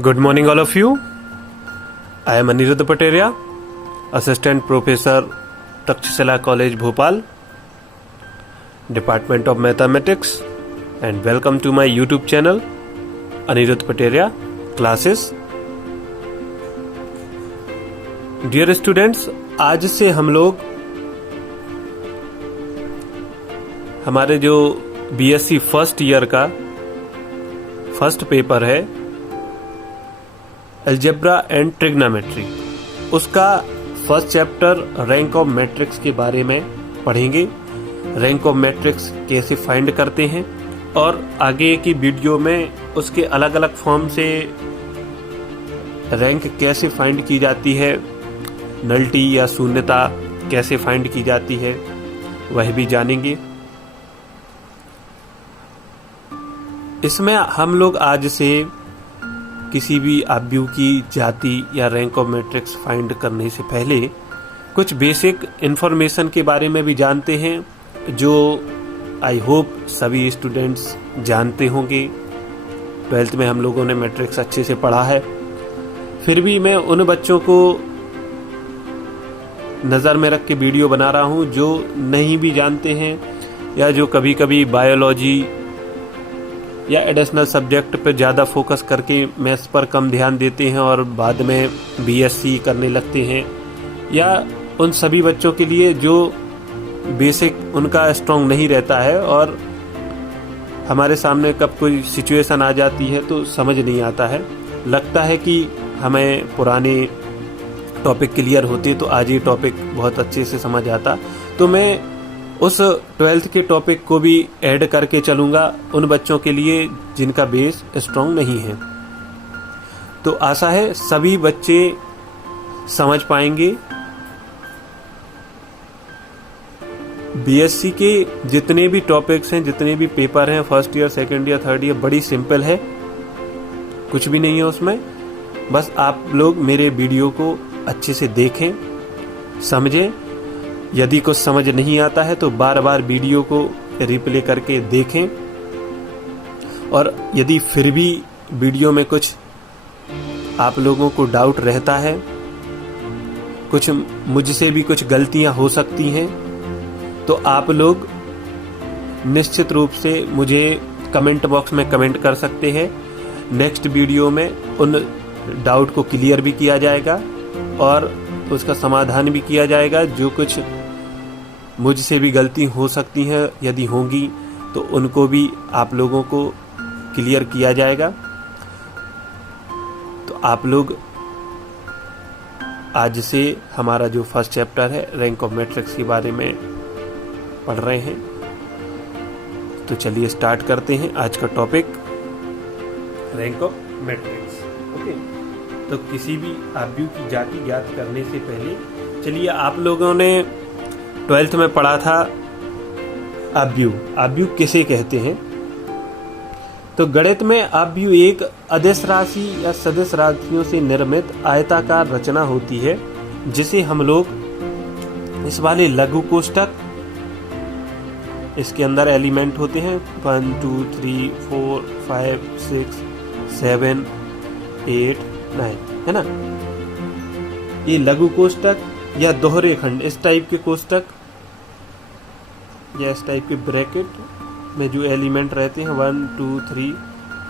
Good morning, all of you. I am Aniruddha Pateria, Assistant Professor, Takshashila College, Bhopal, Department of Mathematics, and welcome to my YouTube channel, Aniruddha Pateria Classes. Dear students, आज से हम लोग हमारे जो BSc first year का first paper है algebra and trigonometry, उसका first chapter rank of matrix के बारे में पढ़ेंगे। रैंक ऑफ मैट्रिक्स कैसे फाइंड करते हैं और आगे की वीडियो में उसके अलग अलग फॉर्म से रैंक कैसे फाइंड की जाती है, नल्टी या शून्यता कैसे फाइंड की जाती है, वह भी जानेंगे। इसमें हम लोग आज से किसी भी आव्यूह की जाति या रैंक ऑफ मैट्रिक्स फाइंड करने से पहले कुछ बेसिक इन्फॉर्मेशन के बारे में भी जानते हैं, जो आई होप सभी स्टूडेंट्स जानते होंगे। 12th में हम लोगों ने मैट्रिक्स अच्छे से पढ़ा है, फिर भी मैं उन बच्चों को नज़र में रख के वीडियो बना रहा हूं जो नहीं भी जानते हैं या जो कभी कभी बायोलॉजी या एडिशनल सब्जेक्ट पर ज़्यादा फोकस करके मैथ्स पर कम ध्यान देते हैं और बाद में BSc करने लगते हैं, या उन सभी बच्चों के लिए जो बेसिक उनका स्ट्रॉन्ग नहीं रहता है और हमारे सामने कब कोई सिचुएशन आ जाती है तो समझ नहीं आता है, लगता है कि हमें पुराने टॉपिक क्लियर होते तो आज ये टॉपिक बहुत अच्छे से समझ आता। तो मैं उस 12th के टॉपिक को भी ऐड करके चलूँगा उन बच्चों के लिए जिनका बेस स्ट्रॉन्ग नहीं है। तो आशा है सभी बच्चे समझ पाएंगे। BSc के जितने भी टॉपिक्स हैं, जितने भी पेपर हैं, first year, second year, third year, बड़ी सिंपल है, कुछ भी नहीं है उसमें। बस आप लोग मेरे वीडियो को अच्छे से देखें, समझें। यदि कुछ समझ नहीं आता है तो बार बार वीडियो को रिप्ले करके देखें, और यदि फिर भी वीडियो में कुछ आप लोगों को डाउट रहता है, कुछ मुझसे भी कुछ गलतियां हो सकती हैं, तो आप लोग निश्चित रूप से मुझे कमेंट बॉक्स में कमेंट कर सकते हैं। नेक्स्ट वीडियो में उन डाउट को क्लियर भी किया जाएगा और उसका समाधान भी किया जाएगा। जो कुछ मुझसे भी गलती हो सकती हैं, यदि होंगी तो उनको भी आप लोगों को क्लियर किया जाएगा। तो आप लोग आज से हमारा जो फर्स्ट चैप्टर है रैंक ऑफ मैट्रिक्स के बारे में पढ़ रहे हैं। तो चलिए स्टार्ट करते हैं आज का topic, rank of matrix. Okay, तो किसी भी आव्यूह की जाति ज्ञात करने से पहले चलिए, आप लोगों ने 12th में पढ़ा था आव्यूह। आव्यूह किसे कहते हैं? तो गणित में आव्यूह एक अदिश राशि या सदिश राशियों से निर्मित आयताकार रचना होती है, जिसे हम लोग इस वाले लघु कोष्ठक, इसके अंदर एलिमेंट होते हैं 1 2 3 4 5 6 7 8 9, है ना। ये लघु कोष्ठक या दोहरे खंड, इस टाइप के कोष्ठक या इस टाइप के ब्रैकेट में जो एलिमेंट रहते हैं 1 2 3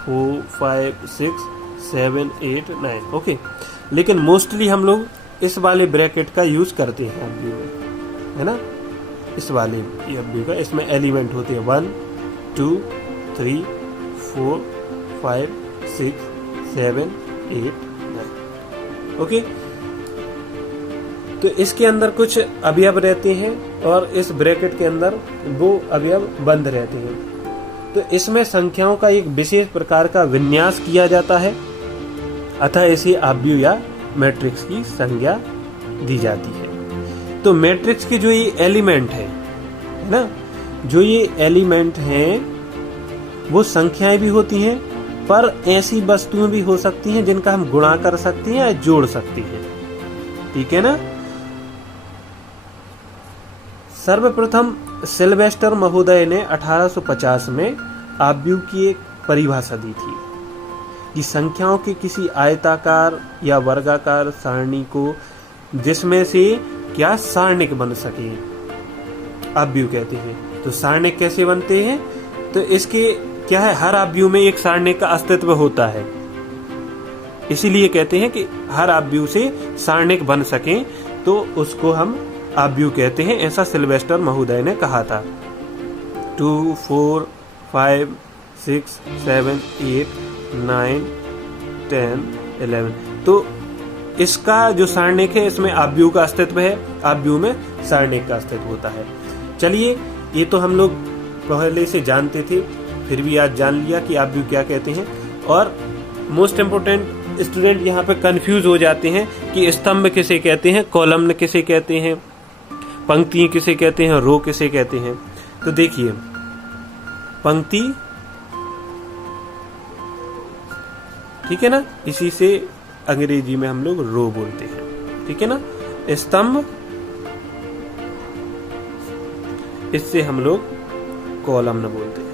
4 5 6 7 8 9, ओके। लेकिन मोस्टली हम लोग इस वाले ब्रैकेट का यूज करते हैं आव्यूह में, है ना। इस वाले आव्यूह का, इसमें एलिमेंट होते हैं 1 2 3 4 5 6 7 8 9, ओके। तो इसके अंदर कुछ अवयव रहते हैं और इस ब्रैकेट के अंदर वो अवयव बंद रहते हैं। तो इसमें संख्याओं का एक विशेष प्रकार का विन्यास किया जाता है, अतः इसे आव्यूह या मैट्रिक्स की संज्ञा दी जाती है। तो मैट्रिक्स के जो ये एलिमेंट है ना, जो ये एलिमेंट हैं वो संख्याएं भी होती हैं, पर ऐसी वस्तुएं भी हो सकती हैं जिनका हम गुणा कर सकते हैं या जोड़ सकते हैं, ठीक है ना। सर्वप्रथम सिल्वेस्टर महोदय ने 1850 में आव्यूह की एक परिभाषा दी थी। कि संख्याओं के किसी आयताकार या वर्गाकार सारणी को जिसमें से क्या सारणिक बन सके, आव्यूह कहते हैं। तो सारणिक कैसे बनते हैं, तो इसके क्या है, हर आव्यूह में एक सारणिक का अस्तित्व होता है, इसीलिए कहते हैं कि हर आव्यूह से सारणिक बन सके तो उसको हम आव्यूह कहते हैं, ऐसा सिल्वेस्टर महोदय ने कहा था। 2, 4, 5, 6, 7, 8, 9, 10, 11। तो इसका जो सारणिक है, इसमें आव्यूह का अस्तित्व है, आव्यूह में सारणिक का अस्तित्व होता है। चलिए, ये तो हम लोग पहले से जानते थे, फिर भी आज जान लिया कि आव्यूह क्या कहते हैं। और मोस्ट इम्पोर्टेंट, स्टूडेंट यहाँ पे कंफ्यूज हो जाते हैं कि स्तंभ किसे कहते हैं, कॉलम किसे कहते हैं, पंक्ति किसे कहते हैं, रो किसे कहते हैं। तो देखिए, पंक्ति, ठीक है ना, इसी से अंग्रेजी में हम लोग रो बोलते हैं, ठीक है ना। स्तंभ, इससे हम लोग कॉलम बोलते हैं।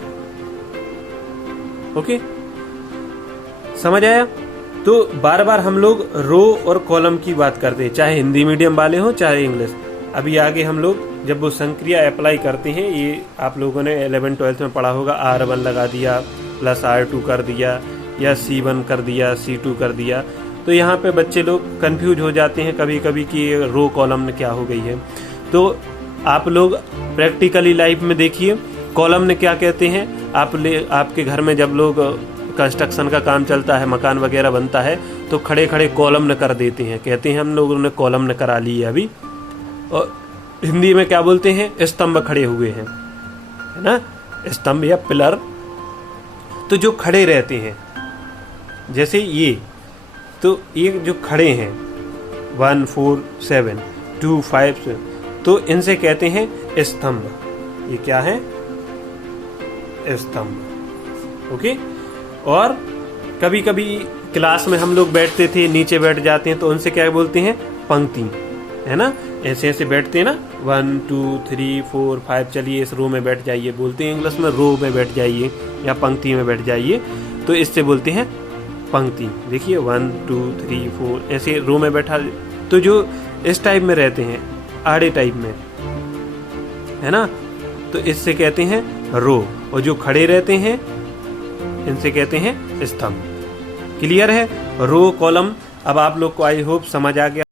ओके, समझ आया। तो बार बार हम लोग रो और कॉलम की बात करते हैं, चाहे हिंदी मीडियम वाले हो चाहे इंग्लिश। अभी आगे हम लोग जब वो संक्रिया अप्लाई करते हैं, ये आप लोगों ने 11th-12th में पढ़ा होगा, R1 लगा दिया प्लस R2 कर दिया, या C1 कर दिया, C2 कर दिया। तो यहाँ पे बच्चे लोग कंफ्यूज हो जाते हैं कभी कभी कि रो कॉलम क्या हो गई है। तो आप लोग प्रैक्टिकली लाइफ में देखिए, कॉलम क्या कहते हैं। आपके घर में जब लोग कंस्ट्रक्शन का काम चलता है, मकान वगैरह बनता है, तो खड़े खड़े कॉलम कर देते हैं, कहते हैं हम लोगों ने कॉलम करा ली है अभी। और हिंदी में क्या बोलते हैं, स्तंभ खड़े हुए हैं, है ना, स्तंभ या पिलर। तो जो खड़े रहते हैं, जैसे ये, तो ये जो खड़े हैं 1, 4, 7, 2, 5, तो इनसे कहते हैं स्तंभ। ये क्या है, स्तंभ। ओके। और कभी कभी क्लास में हम लोग बैठते थे, नीचे बैठ जाते हैं, तो उनसे क्या बोलते हैं, पंक्ति, है ना। ऐसे ऐसे बैठते हैं ना, 1, 2, 3, 4, 5, चलिए इस रो में बैठ जाइए, बोलते हैं इंग्लिश में रो में बैठ जाइए या पंक्ति में बैठ जाइए, तो इससे बोलते हैं पंक्ति। देखिए 1, 2, 3, 4 ऐसे रो में बैठा। तो जो इस टाइप में रहते हैं, आड़े टाइप में, है ना, तो इससे कहते हैं रो। और जो खड़े रहते हैं, इनसे कहते हैं स्तंभ। क्लियर है, रो कॉलम। अब आप लोग को आई होप समझ आ गया।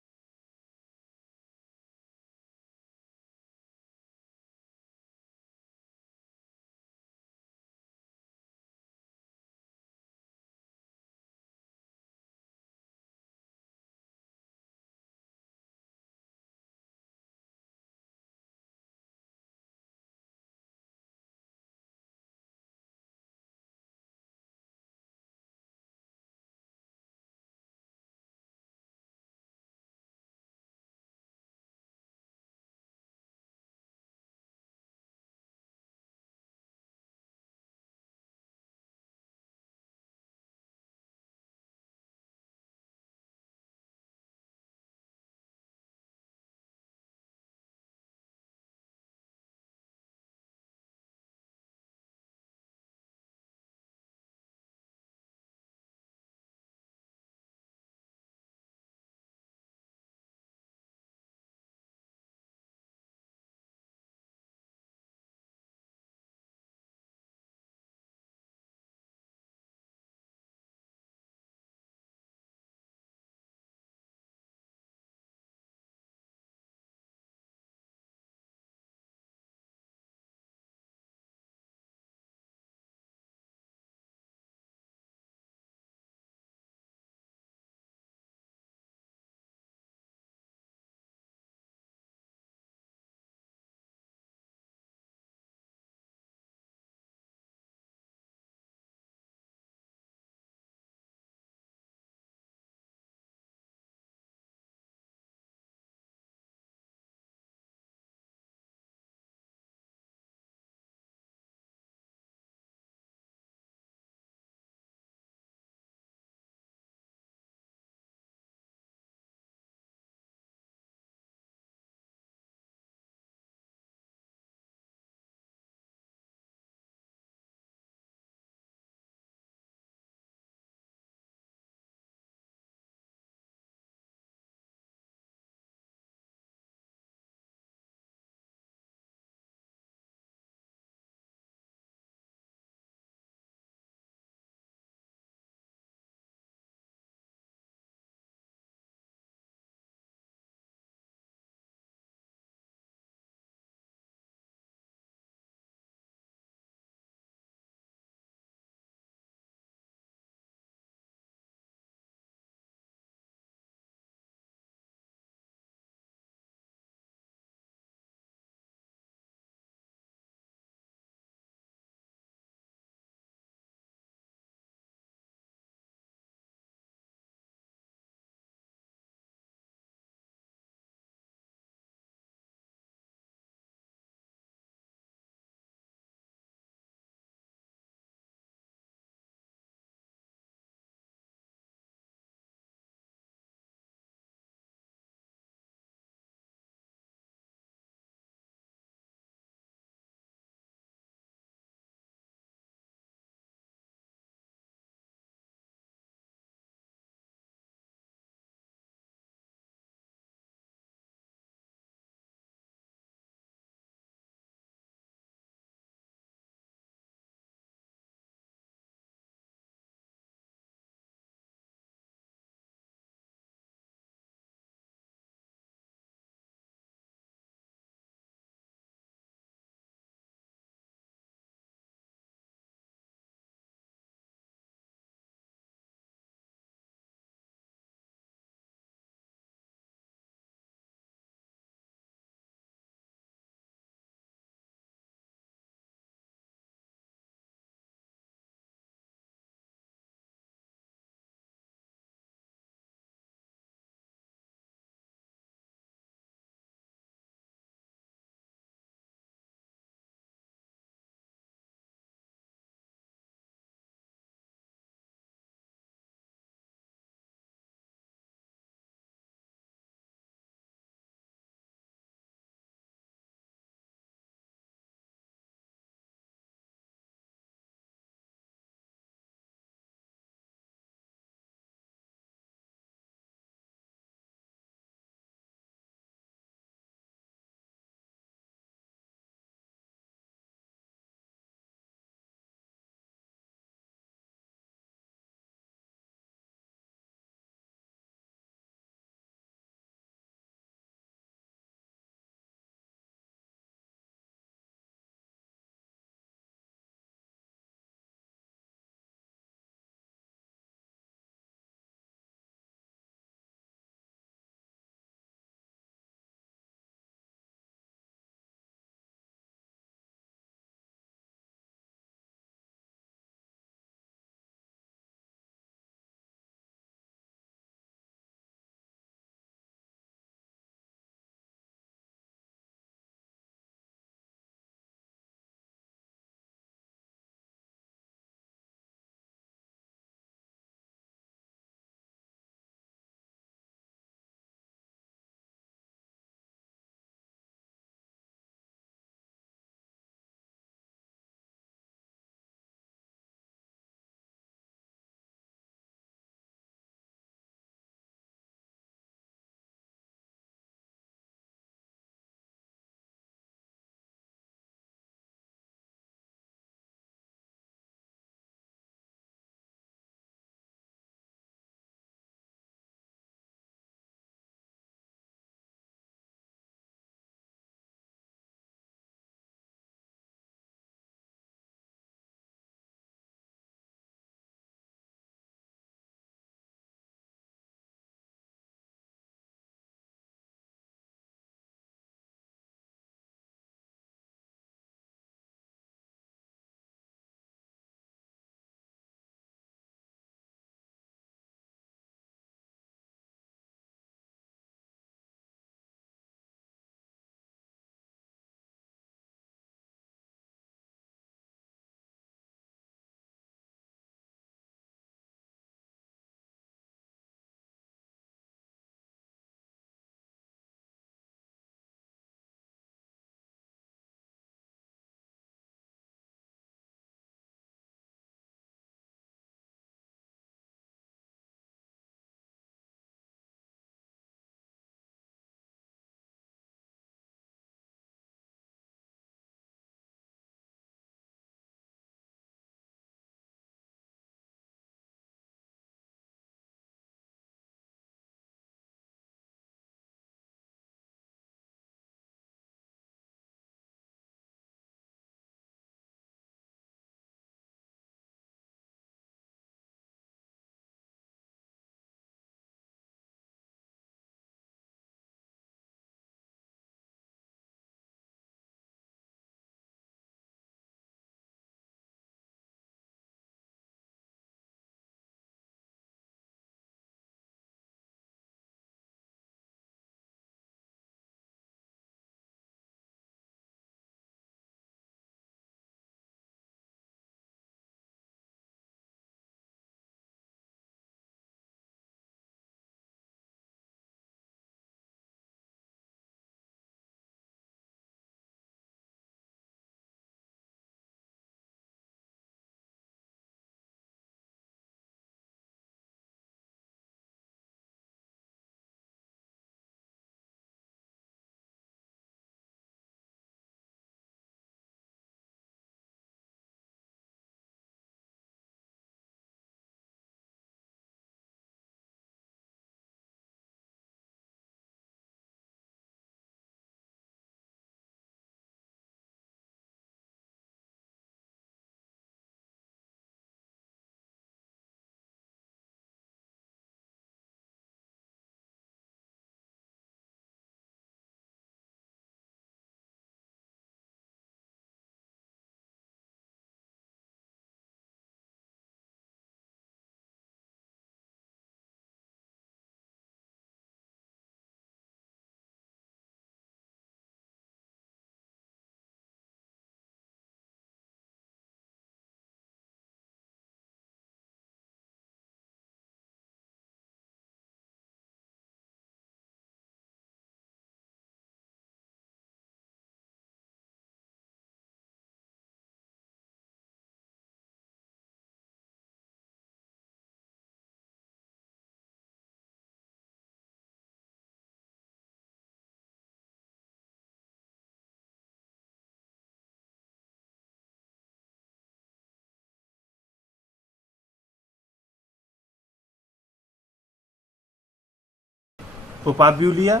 उपाव्यू लिया,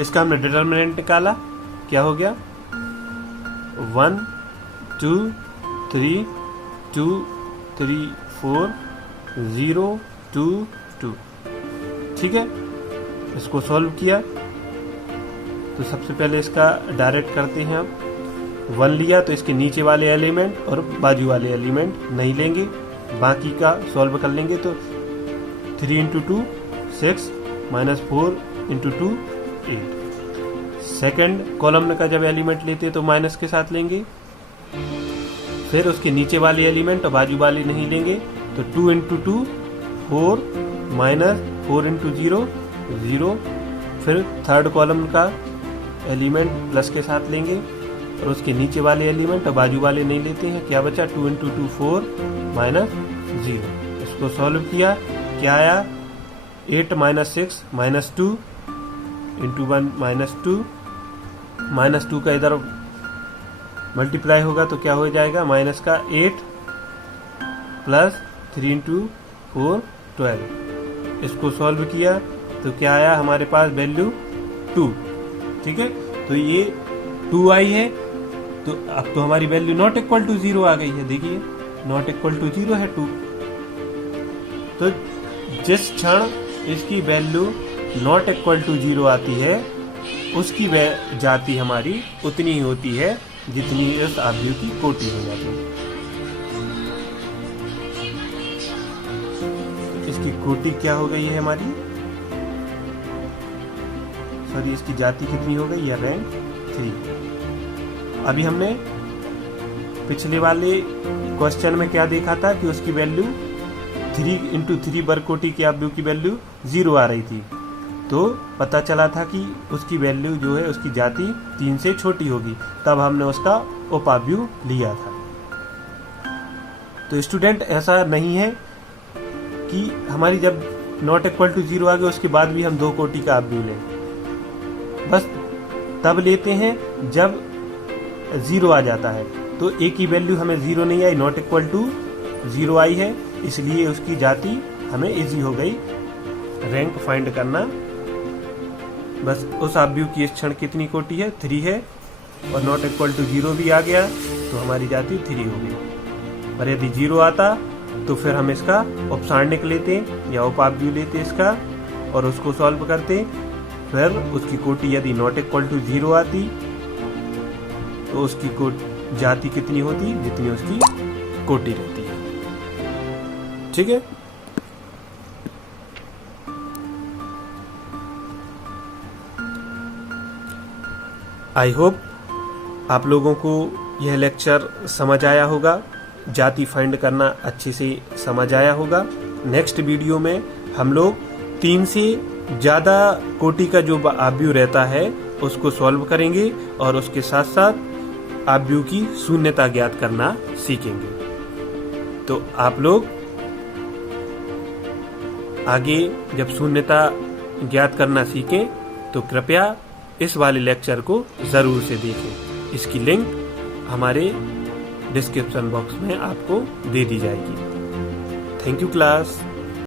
इसका हमने डिटर्मिनेंट निकाला, क्या हो गया 1 2 3 2 3 4 0 2 2। ठीक है, इसको सॉल्व किया तो सबसे पहले इसका डायरेक्ट करते हैं। अब 1 लिया तो इसके नीचे वाले एलिमेंट और बाजू वाले एलिमेंट नहीं लेंगे, बाकी का सॉल्व कर लेंगे। तो 3 into 2 6 minus 4 into 2 8। Second column का जब एलिमेंट लेते तो माइनस के साथ लेंगे, फिर उसके नीचे वाले एलिमेंट और बाजू वाले नहीं लेंगे। तो 2 इंटू 2 4 माइनस 4 इंटू 0 0। फिर थर्ड कॉलम का एलिमेंट प्लस के साथ लेंगे और उसके नीचे वाले एलिमेंट और बाजू वाले नहीं लेते हैं। क्या बचा 2 इंटू 2 4 माइनस 0। इसको सॉल्व किया, क्या आया 8 minus 6 minus 2 into 1 minus 2। Minus 2 का इधर मल्टीप्लाई होगा तो क्या हो जाएगा माइनस का 8 प्लस 3 इंटू 4 12। इसको सॉल्व किया तो क्या आया हमारे पास वैल्यू 2। ठीक है, तो ये 2 आई है, तो अब तो हमारी वैल्यू नॉट इक्वल टू 0 आ गई है। देखिए नॉट इक्वल टू 0 है 2। तो जिस क्षण इसकी वैल्यू नॉट इक्वल टू 0 आती है उसकी जाति हमारी उतनी ही होती है जितनी इस आव्यूह की कोटि हो जाती है। इसकी कोटि क्या हो गई है हमारी, सॉरी इसकी जाति कितनी हो गई, या रैंक 3। अभी हमने पिछले वाले क्वेश्चन में क्या देखा था कि उसकी वैल्यू 3 इंटू 3 वर्ग कोटि की आव्यूह की वैल्यू 0 आ रही थी, तो पता चला था कि उसकी वैल्यू जो है उसकी जाति 3 से छोटी होगी, तब हमने उसका उपाव्यूह लिया था। तो स्टूडेंट ऐसा नहीं है कि हमारी जब नॉट इक्वल टू 0 आ गया उसके बाद भी हम 2 कोटि का आव्यूह लें, बस तब लेते हैं जब 0 आ जाता है। तो ए की वैल्यू हमें 0 नहीं आई, नॉट इक्वल टू 0 आई है, इसलिए उसकी जाति हमें इजी हो गई रैंक फाइंड करना। बस उस आव्यूह की इस क्षण कितनी कोटि है 3 है, और नॉट इक्वल टू 0 भी आ गया तो हमारी जाति 3 हो गई। और यदि 0 आता तो फिर हम इसका उपसारणिक लेते या उपाव्यूह लेते इसका और उसको सॉल्व करते। फिर उसकी कोटि यदि नॉट इक्वल टू 0 आती तो उसकी जाति कितनी होती, जितनी उसकी कोटि रहती है। ठीक है, आई होप आप लोगों को यह लेक्चर समझ आया होगा, जाति फाइंड करना अच्छे से समझ आया होगा। नेक्स्ट वीडियो में हम लोग 3 से ज्यादा कोटि का जो आव्यूह रहता है उसको सॉल्व करेंगे और उसके साथ साथ आव्यूह की शून्यता ज्ञात करना सीखेंगे। तो आप लोग आगे जब शून्यता ज्ञात करना सीखें तो कृपया इस वाले लेक्चर को जरूर से देखें। इसकी लिंक हमारे डिस्क्रिप्शन बॉक्स में आपको दे दी जाएगी। Thank you class.